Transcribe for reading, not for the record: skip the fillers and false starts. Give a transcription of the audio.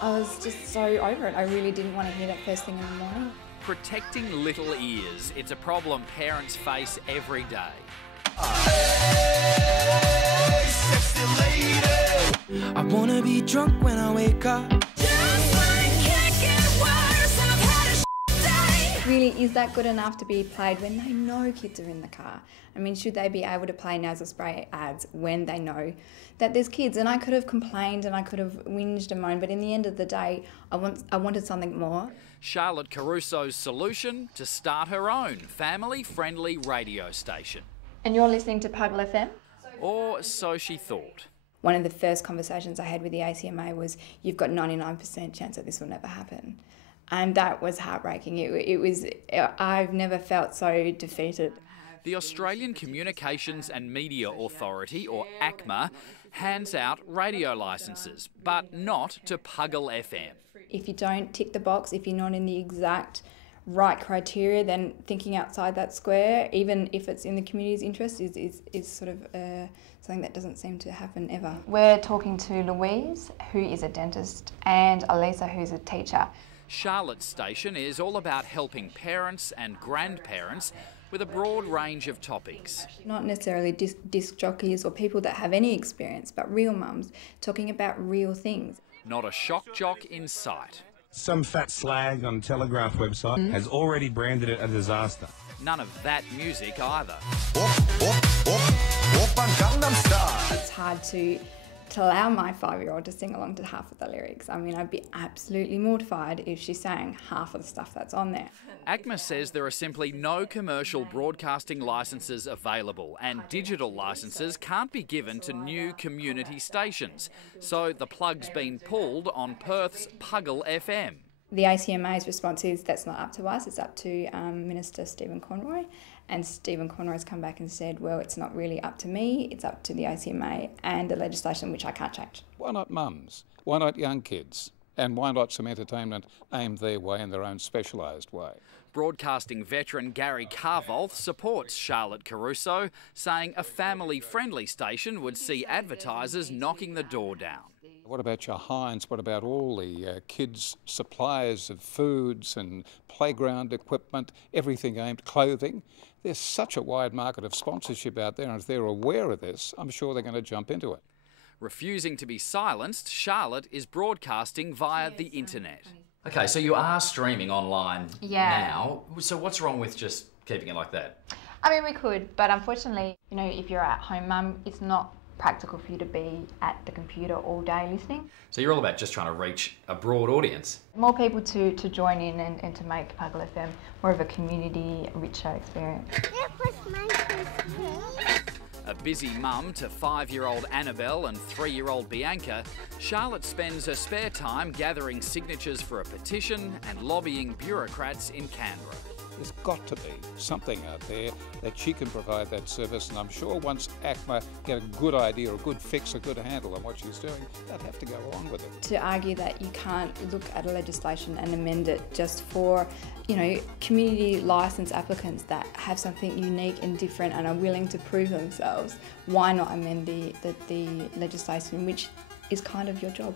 I was just so over it. I really didn't want to hear that first thing in the morning. Protecting little ears. It's a problem parents face every day. Hey, sexy lady. I wanna be drunk when I wake up. Really, is that good enough to be played when they know kids are in the car? I mean, should they be able to play nasal spray ads when they know that there's kids? And I could have complained and I could have whinged and moaned, but in the end of the day, I wanted something more. Charlotte Caruso's solution: to start her own family-friendly radio station. And you're listening to PuggleFM? Or so she thought. One of the first conversations I had with the ACMA was, you've got 99% chance that this will never happen. And that was heartbreaking. I've never felt so defeated. The Australian Communications and Media Authority, or ACMA, hands out radio licences, but not to PuggleFM. If you don't tick the box, if you're not in the exact right criteria, then thinking outside that square, even if it's in the community's interest, is sort of something that doesn't seem to happen ever. We're talking to Louise, who is a dentist, and Elisa, who's a teacher. Charlotte's station is all about helping parents and grandparents with a broad range of topics. Not necessarily disc jockeys or people that have any experience, but real mums talking about real things. Not a shock jock in sight. Some fat slag on Telegraph website has already branded it a disaster. None of that music either. It's hard to allow my 5-year-old to sing along to half of the lyrics. I mean, I'd be absolutely mortified if she sang half of the stuff that's on there. ACMA says there are simply no commercial broadcasting licences available, and digital licences can't be given to new community stations. So the plug's been pulled on Perth's PuggleFM. The ACMA's response is, that's not up to us, it's up to Minister Stephen Conroy. And Stephen Conroy's come back and said, well, it's not really up to me, it's up to the ACMA and the legislation, which I can't change. Why not mums? Why not young kids? And why not some entertainment aimed their way in their own specialised way? Broadcasting veteran Gary Carvolth supports Charlotte Caruso, saying a family-friendly station would see advertisers knocking the door down. What about your Heinz? What about all the kids' suppliers of foods and playground equipment, everything aimed, clothing? There's such a wide market of sponsorship out there, and if they're aware of this, I'm sure they're going to jump into it. Refusing to be silenced, Charlotte is broadcasting via the internet. Okay, so you are streaming online now. So what's wrong with just keeping it like that? I mean, we could, but unfortunately, you know, if you're at home mum, it's not practical for you to be at the computer all day listening. So you're all about just trying to reach a broad audience. More people to join in and to make PuggleFM more of a community, richer experience. A busy mum to 5-year-old Annabelle and 3-year-old Bianca, Charlotte spends her spare time gathering signatures for a petition and lobbying bureaucrats in Canberra. There's got to be something out there that she can provide that service, and I'm sure once ACMA get a good idea, a good fix, a good handle on what she's doing, they'll have to go along with it. To argue that you can't look at a legislation and amend it just for, you know, community licence applicants that have something unique and different and are willing to prove themselves, why not amend the legislation, which is kind of your job?